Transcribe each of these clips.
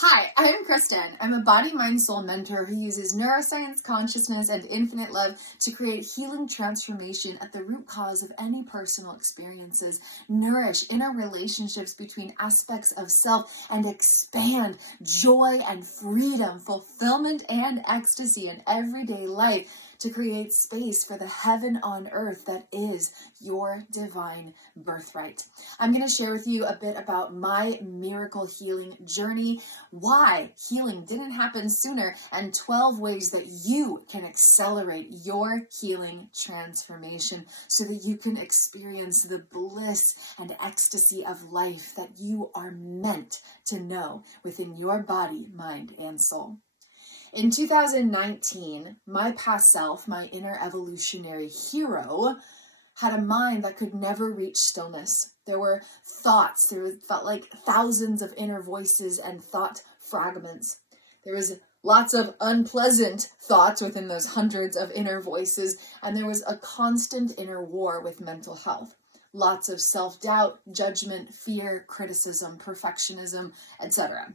Hi, I'm Kristin. I'm a body, mind, soul mentor who uses neuroscience, consciousness, and infinite love to create healing transformation at the root cause of any personal experiences, nourish inner relationships between aspects of self, and expand joy and freedom, fulfillment, and ecstasy in everyday life to create space for the heaven on earth that is your divine birthright. I'm going to share with you a bit about my miracle healing journey, why healing didn't happen sooner, and 12 ways that you can accelerate your healing transformation so that you can experience the bliss and ecstasy of life that you are meant to know within your body, mind, and soul. In 2019, my past self, my inner evolutionary hero, had a mind that could never reach stillness. There were thoughts, felt like thousands of inner voices and thought fragments. There was lots of unpleasant thoughts within those hundreds of inner voices, and there was a constant inner war with mental health. Lots of self-doubt, judgment, fear, criticism, perfectionism, etc.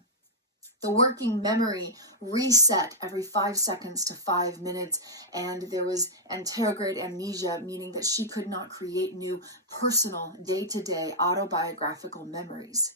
The working memory reset every 5 seconds to 5 minutes, and there was anterograde amnesia, meaning that she could not create new personal, day-to-day autobiographical memories.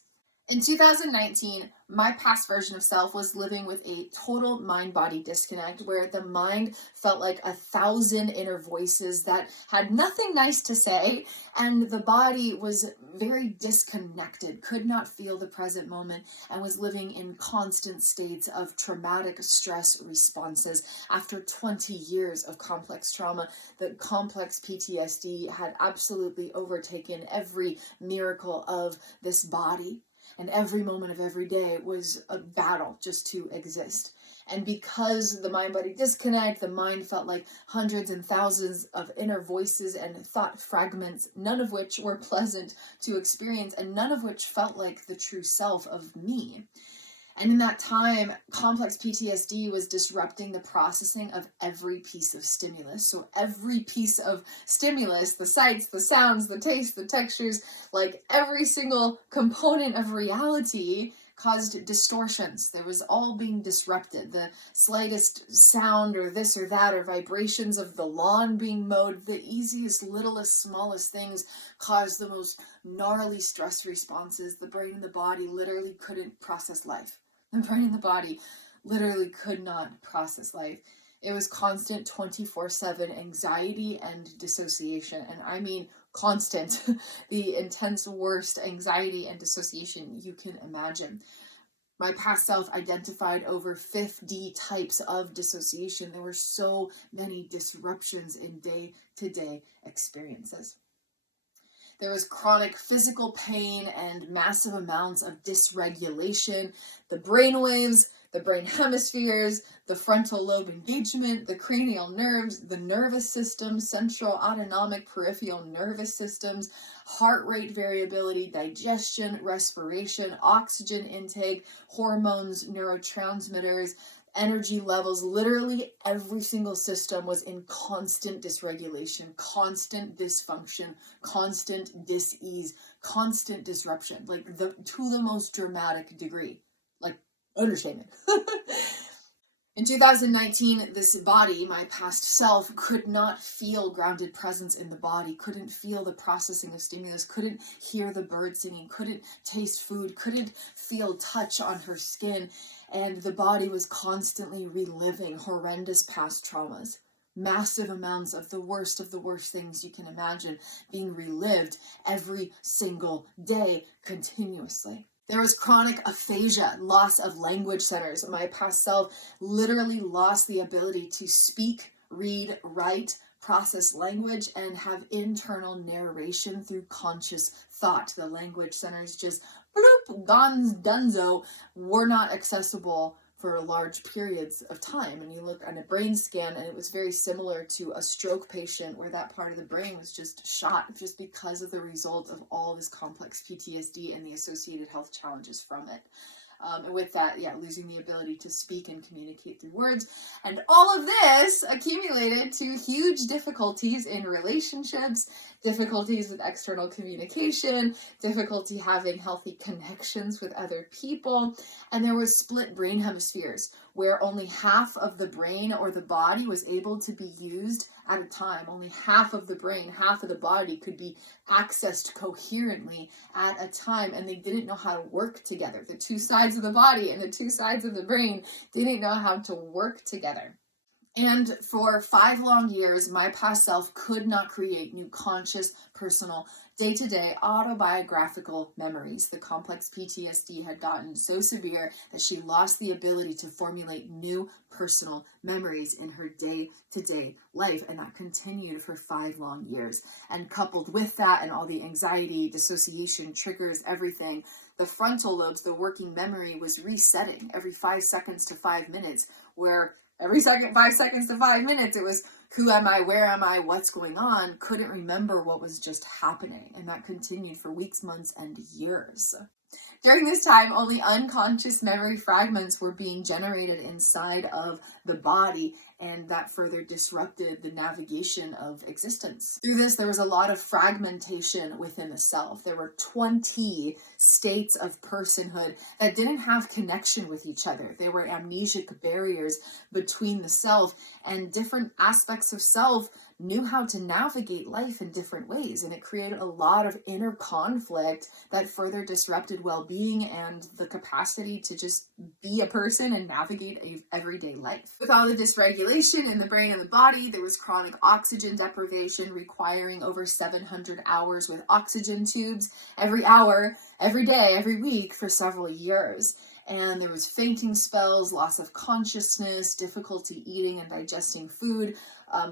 In 2019, my past version of self was living with a total mind-body disconnect where the mind felt like 1,000 inner voices that had nothing nice to say, and the body was very disconnected, could not feel the present moment, and was living in constant states of traumatic stress responses. After 20 years of complex trauma, the complex PTSD had absolutely overtaken every miracle of this body. And every moment of every day was a battle just to exist. And because the mind-body disconnect, the mind felt like hundreds and thousands of inner voices and thought fragments, none of which were pleasant to experience, and none of which felt like the true self of me. And in that time, complex PTSD was disrupting the processing of every piece of stimulus. So every piece of stimulus, the sights, the sounds, the tastes, the textures, like every single component of reality caused distortions. There was all being disrupted. The slightest sound or this or that or vibrations of the lawn being mowed, the easiest, littlest, smallest things caused the most gnarly stress responses. The brain and the body literally couldn't process life. The brain and the body literally could not process life. It was constant 24/7 anxiety and dissociation. And I mean constant, the intense worst anxiety and dissociation you can imagine. My past self identified over 50 types of dissociation. There were so many disruptions in day-to-day experiences. There was chronic physical pain and massive amounts of dysregulation. The brain waves, the brain hemispheres, the frontal lobe engagement, the cranial nerves, the nervous system, central autonomic peripheral nervous systems, heart rate variability, digestion, respiration, oxygen intake, hormones, neurotransmitters, energy levels. Literally every single system was in constant dysregulation, constant dysfunction, constant dis-ease, constant disruption, like to the most dramatic degree, like understatement. In 2019, this body, my past self, could not feel grounded presence in the body, couldn't feel the processing of stimulus, couldn't hear the bird singing, couldn't taste food, couldn't feel touch on her skin, and the body was constantly reliving horrendous past traumas. Massive amounts of the worst things you can imagine being relived every single day continuously. There was chronic aphasia, loss of language centers. My past self literally lost the ability to speak, read, write, process language, and have internal narration through conscious thought. The language centers just bloop, gone, dunzo, were not accessible for large periods of time. And you look at a brain scan and it was very similar to a stroke patient where that part of the brain was just shot just because of the result of all this complex PTSD and the associated health challenges from it. And with that, losing the ability to speak and communicate through words. And all of this accumulated to huge difficulties in relationships, difficulties with external communication, difficulty having healthy connections with other people. And there was split brain hemispheres where only half of the brain or the body was able to be used at a time. Only half of the brain, half of the body could be accessed coherently at a time, and they didn't know how to work together. The two sides of the body and the two sides of the brain didn't know how to work together. And for 5 long years, my past self could not create new conscious, personal, day-to-day autobiographical memories. The complex PTSD had gotten so severe that she lost the ability to formulate new personal memories in her day-to-day life. And that continued for 5 long years. And coupled with that and all the anxiety, dissociation, triggers, everything, the frontal lobes, the working memory was resetting every 5 seconds to 5 minutes, where every 5 seconds to 5 minutes, it was, who am I? Where am I? What's going on? Couldn't remember what was just happening. And that continued for weeks, months, and years. During this time, only unconscious memory fragments were being generated inside of the body, and that further disrupted the navigation of existence. Through this, there was a lot of fragmentation within the self. There were 20 states of personhood that didn't have connection with each other. There were amnesic barriers between the self, and different aspects of self knew how to navigate life in different ways, and it created a lot of inner conflict that further disrupted well-being and the capacity to just be a person and navigate a everyday life. With all the dysregulation in the brain and the body, there was chronic oxygen deprivation requiring over 700 hours with oxygen tubes every hour, every day, every week for several years. And there was fainting spells, loss of consciousness, difficulty eating and digesting food,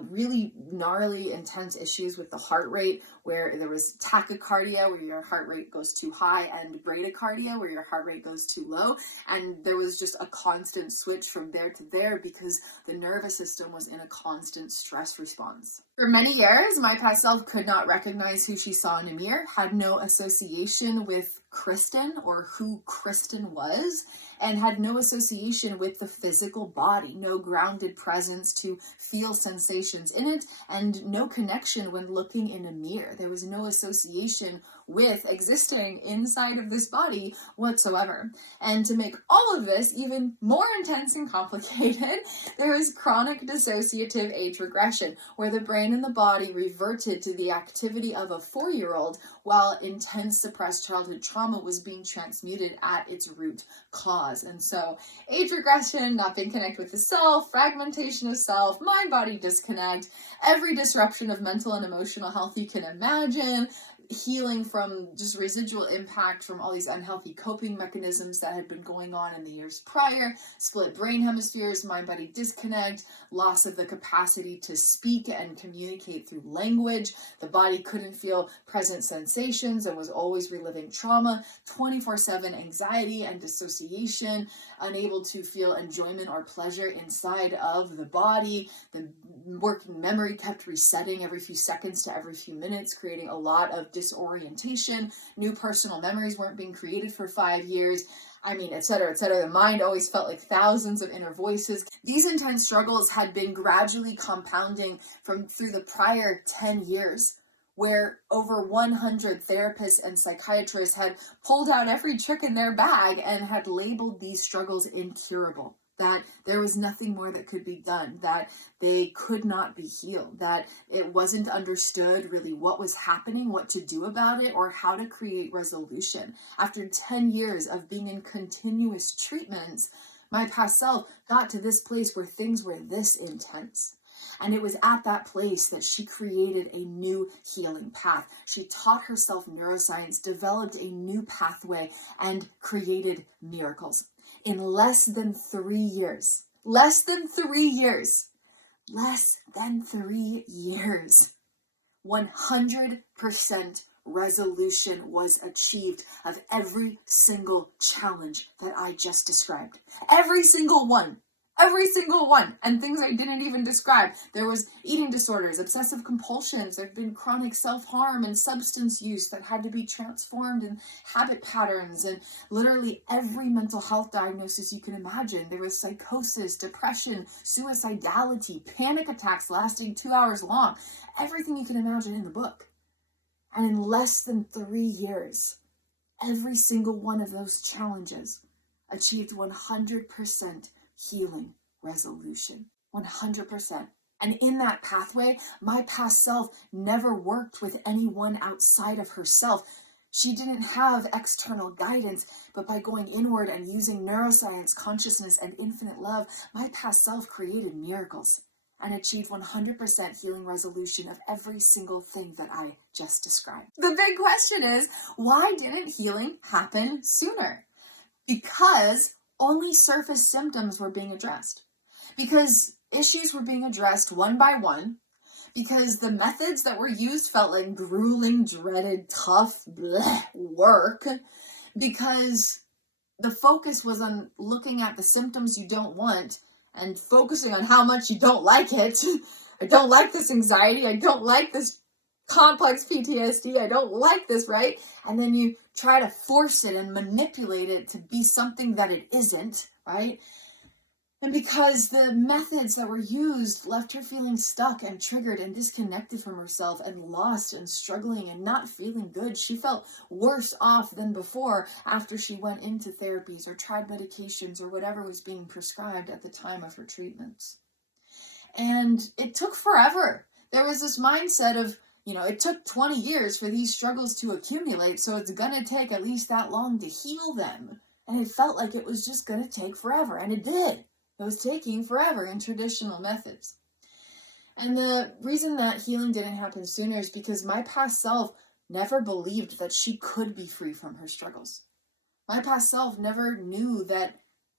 really gnarly, intense issues with the heart rate, where there was tachycardia, where your heart rate goes too high, and bradycardia, where your heart rate goes too low. And there was just a constant switch from there to there because the nervous system was in a constant stress response. For many years, my past self could not recognize who she saw in a mirror, had no association with Kristin or who Kristin was, and had no association with the physical body, no grounded presence to feel sensations in it, and no connection when looking in a mirror. There was no association with existing inside of this body whatsoever. And to make all of this even more intense and complicated, there is chronic dissociative age regression, where the brain and the body reverted to the activity of a 4-year-old while intense suppressed childhood trauma was being transmuted at its root cause. And so age regression, not being connected with the self, fragmentation of self, mind-body disconnect, every disruption of mental and emotional health you can imagine, healing from just residual impact from all these unhealthy coping mechanisms that had been going on in the years prior, split brain hemispheres, mind-body disconnect, loss of the capacity to speak and communicate through language. The body couldn't feel present sensations and was always reliving trauma, 24/7 anxiety and dissociation, unable to feel enjoyment or pleasure inside of the body. The working memory kept resetting every few seconds to every few minutes, creating a lot of disorientation. New personal memories weren't being created for 5 years. Etc., etc. The mind always felt like thousands of inner voices. These intense struggles had been gradually compounding through the prior 10 years, where over 100 therapists and psychiatrists had pulled out every trick in their bag and had labeled these struggles incurable, that there was nothing more that could be done, that they could not be healed, that it wasn't understood really what was happening, what to do about it, or how to create resolution. After 10 years of being in continuous treatments, my past self got to this place where things were this intense. And it was at that place that she created a new healing path. She taught herself neuroscience, developed a new pathway, and created miracles. In less than 3 years, 100% resolution was achieved of every single challenge that I just described. Every single one. Every single one. And things I didn't even describe. There was eating disorders, obsessive compulsions. There'd been chronic self-harm and substance use that had to be transformed in habit patterns, and literally every mental health diagnosis you can imagine. There was psychosis, depression, suicidality, panic attacks lasting 2 hours long. Everything you can imagine in the book. And in less than 3 years, every single one of those challenges achieved 100% healing resolution. 100%. And in that pathway, my past self never worked with anyone outside of herself. She didn't have external guidance, but by going inward and using neuroscience, consciousness, and infinite love, my past self created miracles and achieved 100% healing resolution of every single thing that I just described. The big question is, why didn't healing happen sooner? Because only surface symptoms were being addressed. Because issues were being addressed one by one. Because the methods that were used felt like grueling, dreaded, tough work. Because the focus was on looking at the symptoms you don't want and focusing on how much you don't like it. I don't like this anxiety. I don't like this complex PTSD. I don't like this, right? And then you try to force it and manipulate it to be something that it isn't, right? And because the methods that were used left her feeling stuck and triggered and disconnected from herself and lost and struggling and not feeling good, she felt worse off than before after she went into therapies or tried medications or whatever was being prescribed at the time of her treatments. And it took forever. There was this mindset of, it took 20 years for these struggles to accumulate, so it's going to take at least that long to heal them. And it felt like it was just going to take forever, and it did. It was taking forever in traditional methods. And the reason that healing didn't happen sooner is because my past self never believed that she could be free from her struggles. My past self never knew that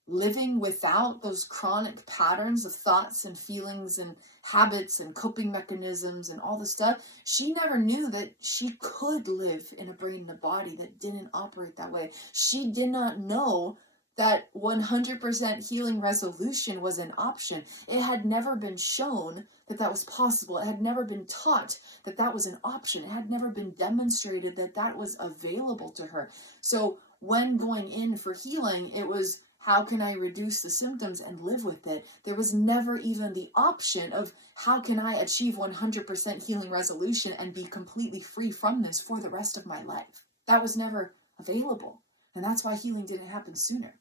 living without those chronic patterns of thoughts and feelings and habits and coping mechanisms and all the stuff, she never knew that she could live in a brain and a body that didn't operate that way. She did not know that 100% healing resolution was an option. It had never been shown that that was possible. It had never been taught that that was an option. It had never been demonstrated that that was available to her. So when going in for healing, it was, how can I reduce the symptoms and live with it? There was never even the option of, how can I achieve 100% healing resolution and be completely free from this for the rest of my life? That was never available. And that's why healing didn't happen sooner.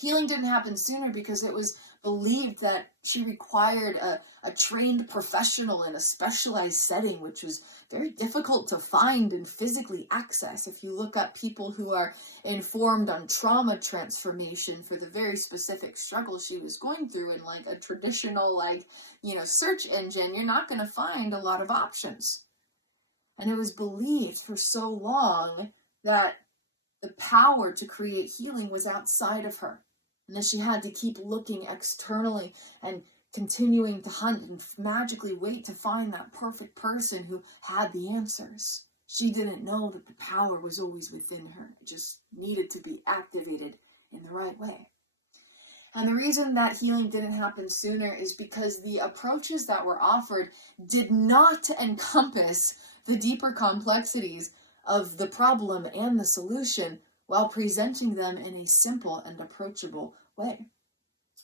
Healing didn't happen sooner because it was believed that she required a trained professional in a specialized setting, which was very difficult to find and physically access. If you look up people who are informed on trauma transformation for the very specific struggle she was going through in like a traditional search engine, you're not going to find a lot of options. And it was believed for so long that the power to create healing was outside of her. And that she had to keep looking externally and continuing to hunt and magically wait to find that perfect person who had the answers. She didn't know that the power was always within her. It just needed to be activated in the right way. And the reason that healing didn't happen sooner is because the approaches that were offered did not encompass the deeper complexities of the problem and the solution while presenting them in a simple and approachable way.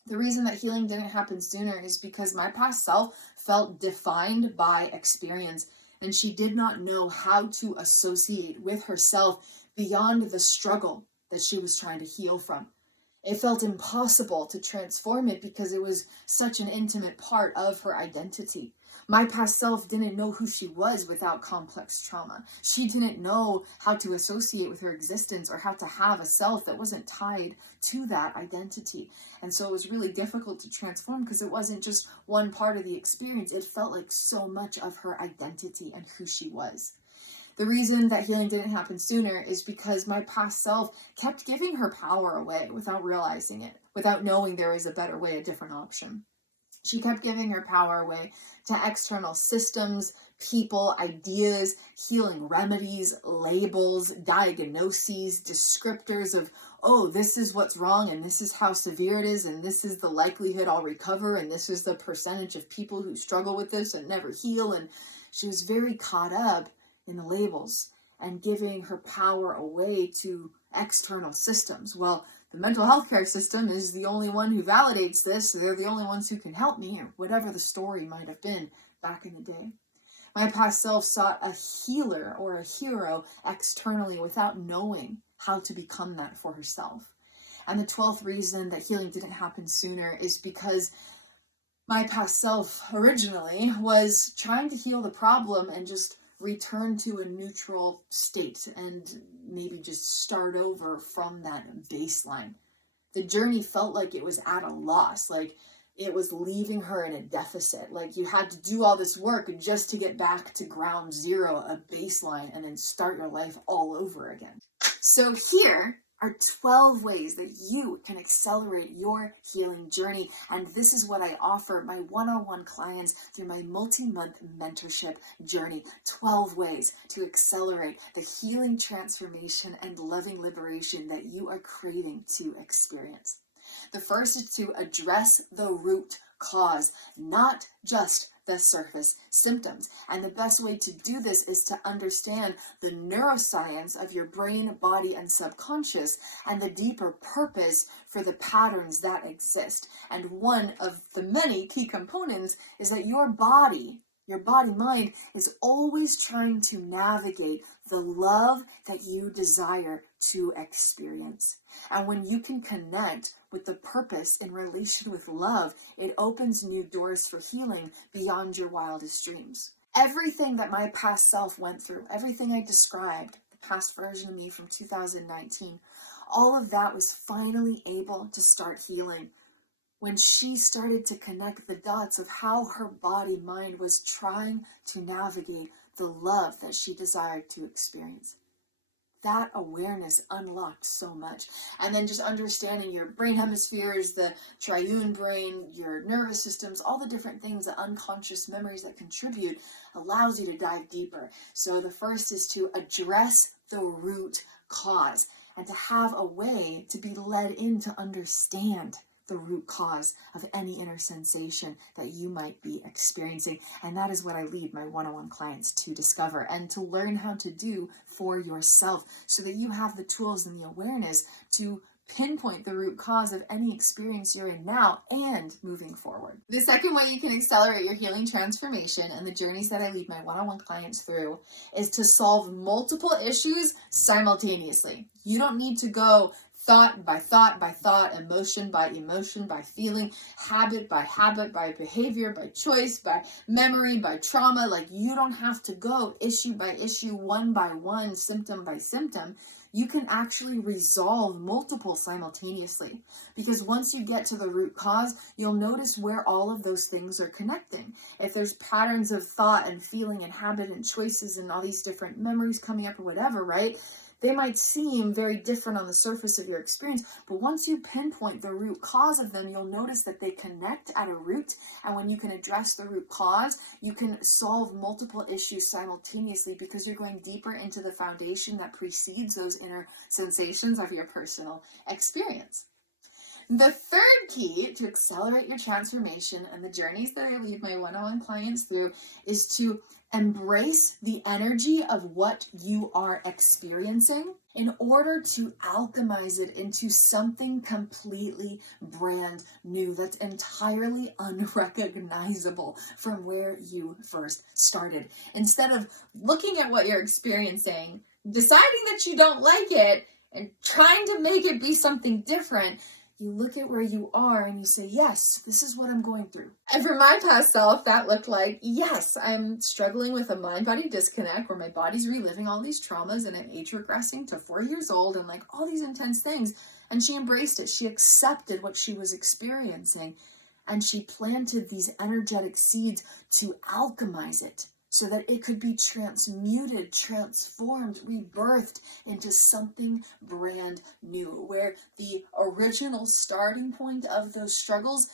The reason that healing didn't happen sooner is because my past self felt defined by experience, and she did not know how to associate with herself beyond the struggle that she was trying to heal from. It felt impossible to transform it because it was such an intimate part of her identity. My past self didn't know who she was without complex trauma. She didn't know how to associate with her existence or how to have a self that wasn't tied to that identity. And so it was really difficult to transform because it wasn't just one part of the experience. It felt like so much of her identity and who she was. The reason that healing didn't happen sooner is because my past self kept giving her power away without realizing it, without knowing there was a better way, a different option. She kept giving her power away to external systems, people, ideas, healing remedies, labels, diagnoses, descriptors of, oh, this is what's wrong, and this is how severe it is, and this is the likelihood I'll recover, and this is the percentage of people who struggle with this and never heal. And she was very caught up in the labels and giving her power away to external systems. Well, the mental health care system is the only one who validates this. So they're the only ones who can help me, or whatever the story might have been back in the day. My past self sought a healer or a hero externally without knowing how to become that for herself. And the 12th reason that healing didn't happen sooner is because my past self originally was trying to heal the problem and just return to a neutral state and maybe just start over from that baseline. The journey felt like it was at a loss, like it was leaving her in a deficit. Like you had to do all this work just to get back to ground zero, a baseline, and then start your life all over again. So here are 12 ways that you can accelerate your healing journey. And this is what I offer my one-on-one clients through my multi-month mentorship journey. 12 ways to accelerate the healing transformation and loving liberation that you are craving to experience. The first is to address the root cause, not just the surface symptoms. And the best way to do this is to understand the neuroscience of your brain, body, and subconscious, and the deeper purpose for the patterns that exist. And one of the many key components is that your body mind is always trying to navigate the love that you desire to experience. And when you can connect with the purpose in relation with love, it opens new doors for healing beyond your wildest dreams. Everything that my past self went through, everything I described, the past version of me from 2019, all of that was finally able to start healing when she started to connect the dots of how her body-mind was trying to navigate the love that she desired to experience. That awareness unlocked so much. And then just understanding your brain hemispheres, the triune brain, your nervous systems, all the different things, the unconscious memories that contribute, allows you to dive deeper. So the first is to address the root cause and to have a way to be led in to understand the root cause of any inner sensation that you might be experiencing. And that is what I lead my one-on-one clients to discover and to learn how to do for yourself so that you have the tools and the awareness to pinpoint the root cause of any experience you're in now and moving forward. The second way you can accelerate your healing transformation and the journeys that I lead my one-on-one clients through is to solve multiple issues simultaneously. You don't need to go thought by thought by thought, emotion by emotion, by feeling, habit by behavior, by choice, by memory, by trauma. Like you don't have to go issue by issue, one by one, symptom by symptom. You can actually resolve multiple simultaneously, because once you get to the root cause, you'll notice where all of those things are connecting. If there's patterns of thought and feeling and habit and choices and all these different memories coming up or whatever, right? They might seem very different on the surface of your experience, but once you pinpoint the root cause of them, you'll notice that they connect at a root. And when you can address the root cause, you can solve multiple issues simultaneously because you're going deeper into the foundation that precedes those inner sensations of your personal experience. The third key to accelerate your transformation and the journeys that I lead my one-on-one clients through is to embrace the energy of what you are experiencing in order to alchemize it into something completely brand new that's entirely unrecognizable from where you first started. Instead of looking at what you're experiencing, deciding that you don't like it, and trying to make it be something different, you look at where you are and you say, yes, this is what I'm going through. And for my past self, that looked like, yes, I'm struggling with a mind-body disconnect where my body's reliving all these traumas and I'm age regressing to 4 years old and like all these intense things. And she embraced it. She accepted what she was experiencing and she planted these energetic seeds to alchemize it, so that it could be transmuted, transformed, rebirthed into something brand new, where the original starting point of those struggles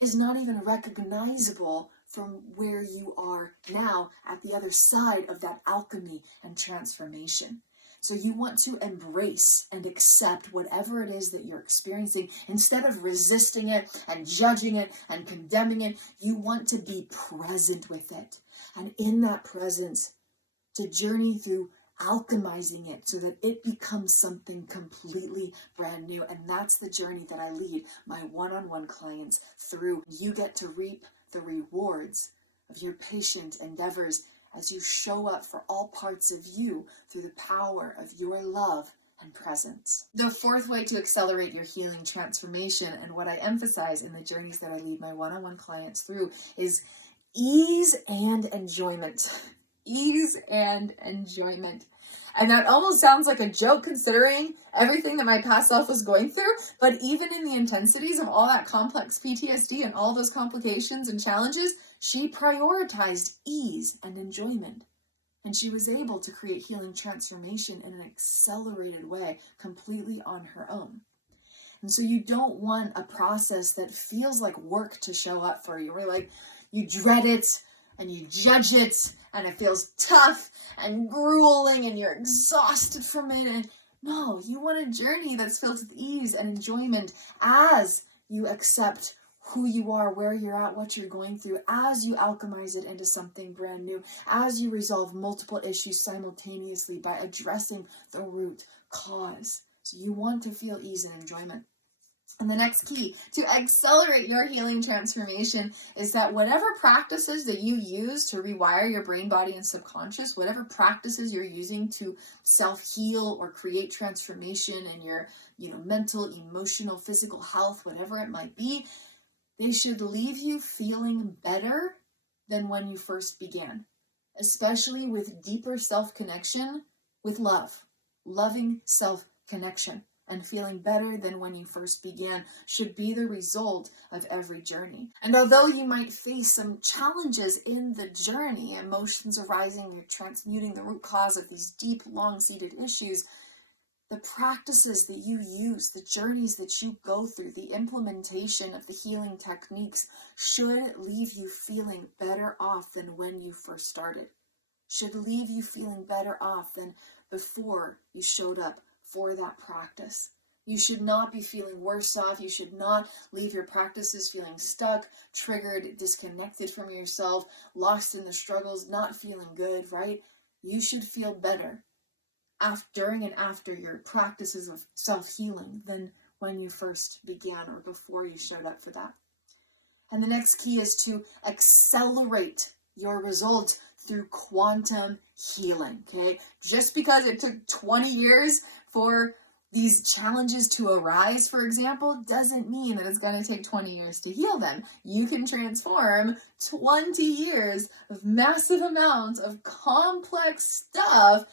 is not even recognizable from where you are now at the other side of that alchemy and transformation. So you want to embrace and accept whatever it is that you're experiencing. Instead of resisting it and judging it and condemning it, you want to be present with it. And in that presence, to journey through alchemizing it so that it becomes something completely brand new. And that's the journey that I lead my one-on-one clients through. You get to reap the rewards of your patient endeavors as you show up for all parts of you through the power of your love and presence. The fourth way to accelerate your healing transformation, and what I emphasize in the journeys that I lead my one-on-one clients through, is ease and enjoyment. Ease and enjoyment. And that almost sounds like a joke considering everything that my past self was going through. But even in the intensities of all that complex PTSD and all those complications and challenges, she prioritized ease and enjoyment. And she was able to create healing transformation in an accelerated way, completely on her own. And so you don't want a process that feels like work to show up for you. Where like you dread it and you judge it and it feels tough and grueling and you're exhausted from it. And no, you want a journey that's filled with ease and enjoyment as you accept who you are, where you're at, what you're going through, as you alchemize it into something brand new, as you resolve multiple issues simultaneously by addressing the root cause. So you want to feel ease and enjoyment. And the next key to accelerate your healing transformation is that whatever practices that you use to rewire your brain, body, and subconscious, whatever practices you're using to self-heal or create transformation in your, mental, emotional, physical health, whatever it might be, they should leave you feeling better than when you first began, especially with deeper self-connection with love, loving self-connection. And feeling better than when you first began should be the result of every journey. And although you might face some challenges in the journey, emotions arising, you're transmuting the root cause of these deep, long-seated issues, the practices that you use, the journeys that you go through, the implementation of the healing techniques should leave you feeling better off than when you first started. Should leave you feeling better off than before you showed up for that practice. You should not be feeling worse off. You should not leave your practices feeling stuck, triggered, disconnected from yourself, lost in the struggles, not feeling good, right? You should feel better during and after your practices of self-healing than when you first began or before you showed up for that. And the next key is to accelerate your results through quantum healing, okay? Just because it took 20 years for these challenges to arise, for example, doesn't mean that it's going to take 20 years to heal them. You can transform 20 years of massive amounts of complex stuff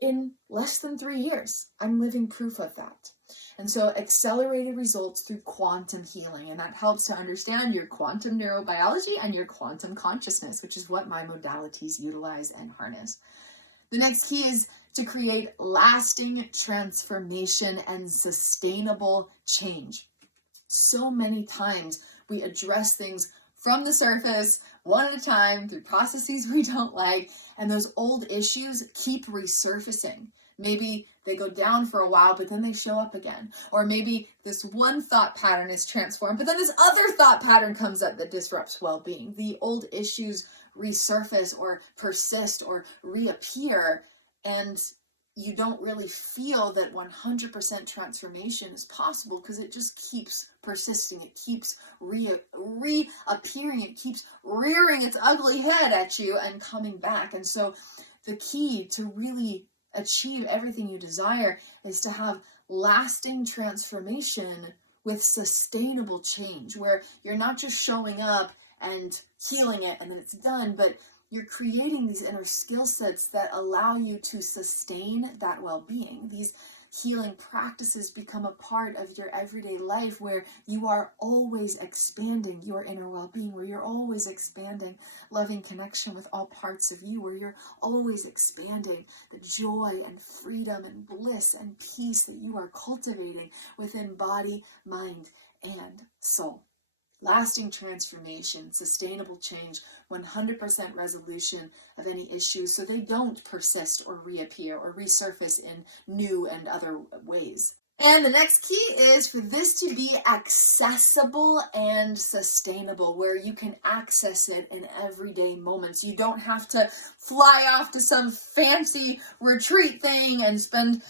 in less than 3 years. I'm living proof of that. And so accelerated results through quantum healing, and that helps to understand your quantum neurobiology and your quantum consciousness, which is what my modalities utilize and harness. The next key is to create lasting transformation and sustainable change. So many times we address things from the surface, one at a time, through processes we don't like, and those old issues keep resurfacing. Maybe they go down for a while, but then they show up again. Or maybe this one thought pattern is transformed, but then this other thought pattern comes up that disrupts well-being. The old issues resurface or persist or reappear, and you don't really feel that 100% transformation is possible because it just keeps persisting. It keeps reappearing. It keeps rearing its ugly head at you and coming back. And so the key to really achieve everything you desire is to have lasting transformation with sustainable change, where you're not just showing up and healing it and then it's done, but you're creating these inner skill sets that allow you to sustain that well-being. These healing practices become a part of your everyday life where you are always expanding your inner well-being, where you're always expanding loving connection with all parts of you, where you're always expanding the joy and freedom and bliss and peace that you are cultivating within body, mind, and soul. lasting transformation, sustainable change, 100% resolution of any issues so they don't persist or reappear or resurface in new and other ways. And the next key is for this to be accessible and sustainable, where you can access it in everyday moments. You don't have to fly off to some fancy retreat thing and spend,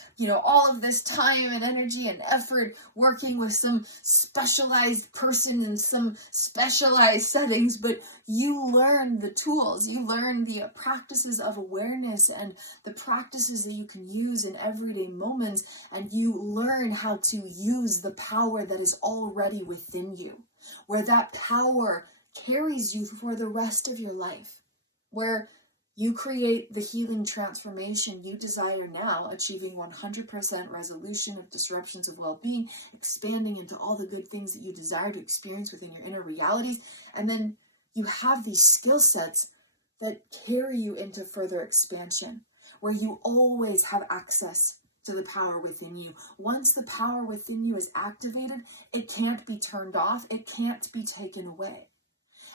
all of this time and energy and effort working with some specialized person in some specialized settings, but you learn the tools, you learn the practices of awareness and the practices that you can use in everyday moments, and you learn how to use the power that is already within you, where that power carries you for the rest of your life, where you create the healing transformation you desire now, achieving 100% resolution of disruptions of well-being, expanding into all the good things that you desire to experience within your inner realities, and then you have these skill sets that carry you into further expansion, where you always have access to the power within you. Once the power within you is activated, it can't be turned off, it can't be taken away.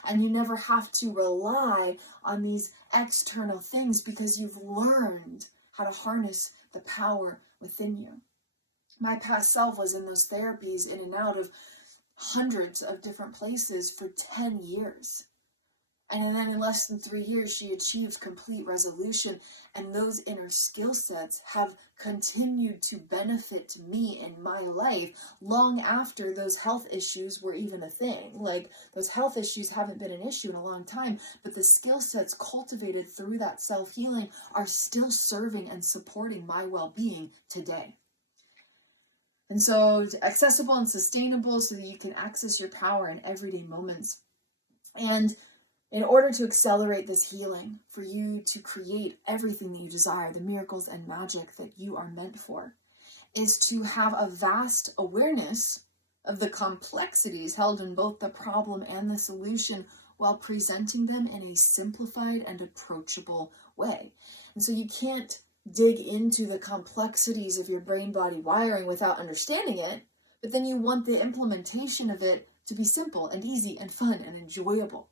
And you never have to rely on these external things because you've learned how to harness the power within you. My past self was in those therapies in and out of hundreds of different places for 10 years. And then in less than 3 years, she achieved complete resolution. And those inner skill sets have continued to benefit me in my life long after those health issues were even a thing. Like, those health issues haven't been an issue in a long time, but the skill sets cultivated through that self-healing are still serving and supporting my well-being today. And so accessible and sustainable so that you can access your power in everyday moments. And in order to accelerate this healing, for you to create everything that you desire, the miracles and magic that you are meant for, is to have a vast awareness of the complexities held in both the problem and the solution while presenting them in a simplified and approachable way. And so you can't dig into the complexities of your brain-body wiring without understanding it, but then you want the implementation of it to be simple and easy and fun and enjoyable,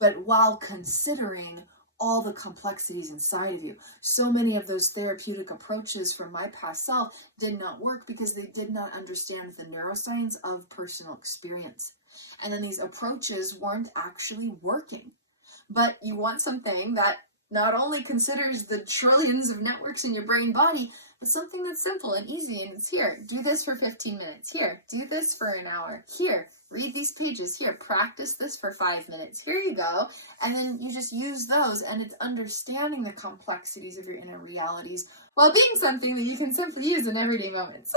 but while considering all the complexities inside of you. So many of those therapeutic approaches from my past self did not work because they did not understand the neuroscience of personal experience. And then these approaches weren't actually working. But you want something that not only considers the trillions of networks in your brain body, but something that's simple and easy. And it's here, do this for 15 minutes. Here, do this for an hour. Here, read these pages. Here, practice this for 5 minutes. Here you go. And then you just use those, and it's understanding the complexities of your inner realities while being something that you can simply use in everyday moments.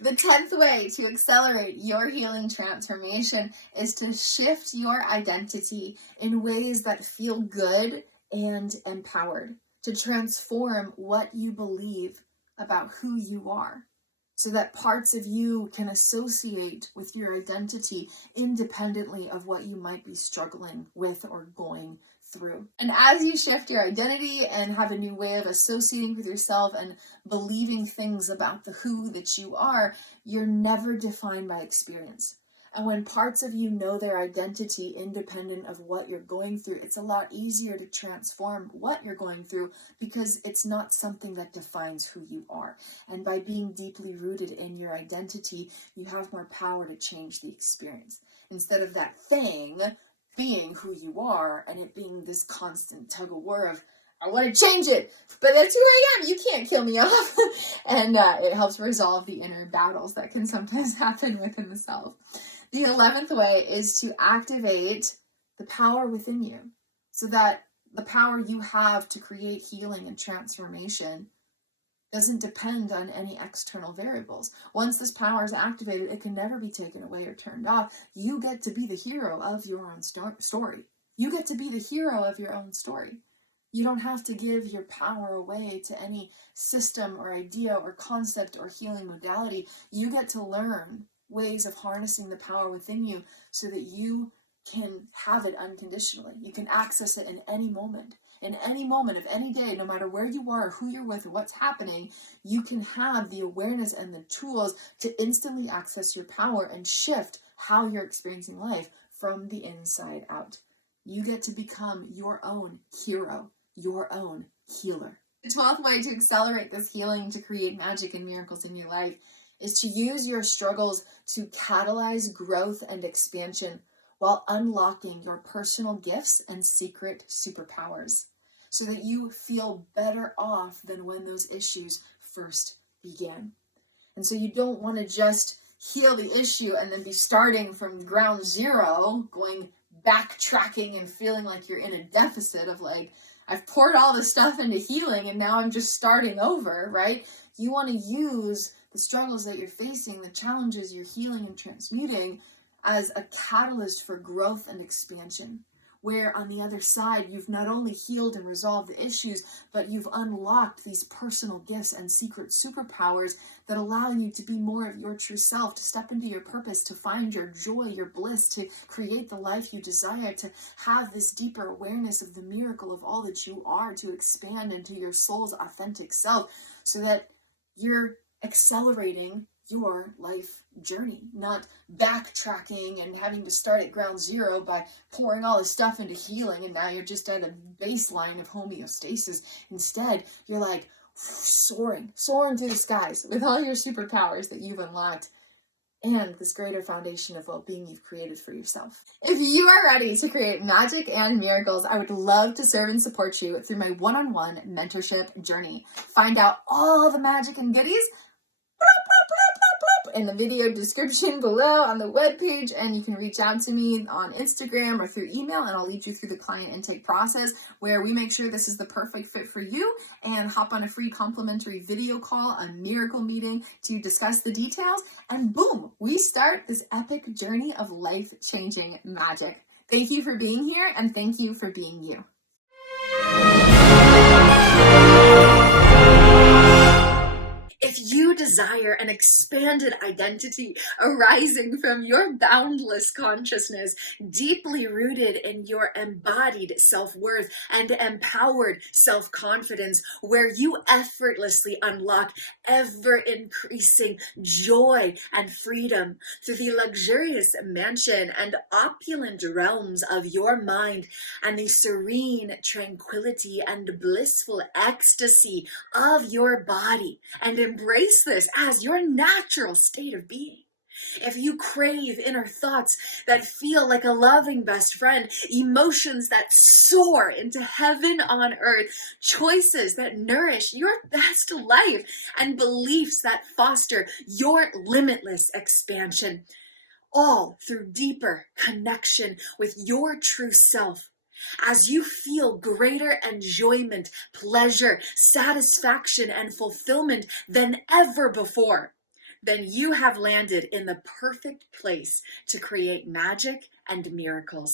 The 10th way to accelerate your healing transformation is to shift your identity in ways that feel good and empowered, to transform what you believe about who you are, so that parts of you can associate with your identity independently of what you might be struggling with or going through. And as you shift your identity and have a new way of associating with yourself and believing things about the who that you are, you're never defined by experience. And when parts of you know their identity independent of what you're going through, it's a lot easier to transform what you're going through because it's not something that defines who you are. And by being deeply rooted in your identity, you have more power to change the experience. Instead of that thing being who you are and it being this constant tug of war of, I want to change it, but that's who I am. You can't kill me off. And it helps resolve the inner battles that can sometimes happen within the self. The 11th way is to activate the power within you so that the power you have to create healing and transformation doesn't depend on any external variables. Once this power is activated, it can never be taken away or turned off. You get to be the hero of your own story. You get to be the hero of your own story. You don't have to give your power away to any system or idea or concept or healing modality. You get to learn ways of harnessing the power within you so that you can have it unconditionally. You can access it in any moment of any day, no matter where you are, who you're with, or what's happening. You can have the awareness and the tools to instantly access your power and shift how you're experiencing life from the inside out. You get to become your own hero, your own healer. The 12th way to accelerate this healing, to create magic and miracles in your life, is to use your struggles to catalyze growth and expansion while unlocking your personal gifts and secret superpowers so that you feel better off than when those issues first began. And so you don't want to just heal the issue and then be starting from ground zero, going backtracking and feeling like you're in a deficit of like, I've poured all this stuff into healing and now I'm just starting over, right? You want to use the struggles that you're facing, the challenges you're healing and transmuting as a catalyst for growth and expansion, where on the other side, you've not only healed and resolved the issues, but you've unlocked these personal gifts and secret superpowers that allow you to be more of your true self, to step into your purpose, to find your joy, your bliss, to create the life you desire, to have this deeper awareness of the miracle of all that you are, to expand into your soul's authentic self, so that you're accelerating your life journey, not backtracking and having to start at ground zero by pouring all this stuff into healing and now you're just at a baseline of homeostasis. Instead, you're like soaring through the skies with all your superpowers that you've unlocked and this greater foundation of well-being you've created for yourself. If you are ready to create magic and miracles, I would love to serve and support you through my one-on-one mentorship journey. Find out all the magic and goodies in the video description below on the webpage, and you can reach out to me on Instagram or through email, and I'll lead you through the client intake process where we make sure this is the perfect fit for you and hop on a free complimentary video call, a miracle meeting to discuss the details, and boom, we start this epic journey of life-changing magic. Thank you for being here, and thank you for being you. If you desire an expanded identity arising from your boundless consciousness, deeply rooted in your embodied self-worth and empowered self-confidence, where you effortlessly unlock ever-increasing joy and freedom through the luxurious mansion and opulent realms of your mind and the serene tranquility and blissful ecstasy of your body, and embrace this as your natural state of being. If you crave inner thoughts that feel like a loving best friend, emotions that soar into heaven on earth, choices that nourish your best life, and beliefs that foster your limitless expansion, all through deeper connection with your true self, as you feel greater enjoyment, pleasure, satisfaction, and fulfillment than ever before, then you have landed in the perfect place to create magic and miracles.